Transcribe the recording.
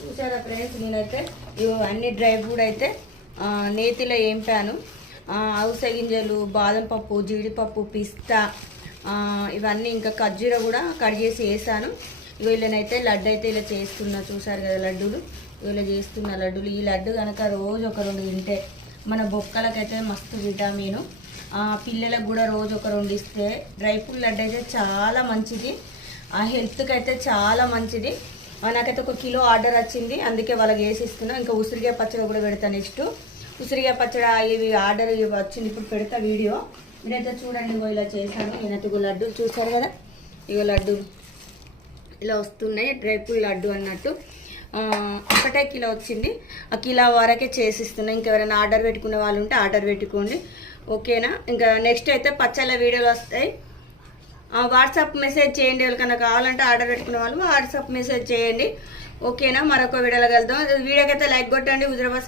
చూసారా ఫ్రెండ్స్, నేనైతే అన్ని డ్రై ఫ్రూట్ అయితే నేతిలో ఏంపాను. అవిసె గింజలు, బాదం పప్పు, జీడిపప్పు, పిస్తా, ఇవన్నీ ఇంకా ఖర్జూర కూడా కడిగేసి వేసాను. వీళ్ళనైతే లడ్డు అయితే ఇలా చేస్తున్నా. చూసారు కదా లడ్డూలు, ఇలా చేస్తున్న లడ్డూలు. ఈ లడ్డు కనుక రోజు ఒక 2 తింటే మన బొక్కలకైతే మస్తు విటమిను. పిల్లలకు కూడా రోజు ఒక 2 ఇస్తే డ్రై ఫ్రూట్ లడ్డు అయితే చాలా మంచిది, హెల్త్కి అయితే చాలా మంచిది. నాకైతే 1 కిలో ఆర్డర్ వచ్చింది, అందుకే వాళ్ళకి వేసి ఇస్తున్నా. ఇంకా ఉసిరికాయ పచ్చడి కూడా పెడతాను. నెక్స్ట్ ఉసిరికాయ పచ్చడి ఇవి ఆర్డర్ వచ్చింది, ఇప్పుడు పెడతా వీడియో. మీరైతే చూడండి, ఇలా చేశాను నేనైతే. లడ్డు చూసారు కదా, ఇగో లడ్డు ఇలా వస్తున్నాయి, డ్రై ఫ్రూట్ లడ్డు అన్నట్టు. 1 కిలో వచ్చింది, ఆ కిలో వరకే చేసిస్తున్నాయి. ఇంకెవరైనా ఆర్డర్ పెట్టుకునే వాళ్ళు ఉంటే ఆర్డర్ పెట్టుకోండి, ఓకేనా. ఇంకా నెక్స్ట్ అయితే పచ్చళ్ళ వీడియోలు వస్తాయి. వాట్సాప్ మెసేజ్ చేయండి, ఎవరికైనా కావాలంటే ఆర్డర్ పెట్టుకునే వాళ్ళు వాట్సాప్ మెసేజ్ చేయండి, ఓకేనా. మరొక వీడియోలో కలుద్దాం. వీడియోకి అయితే లైక్ కొట్టండి. హుజరాబాద్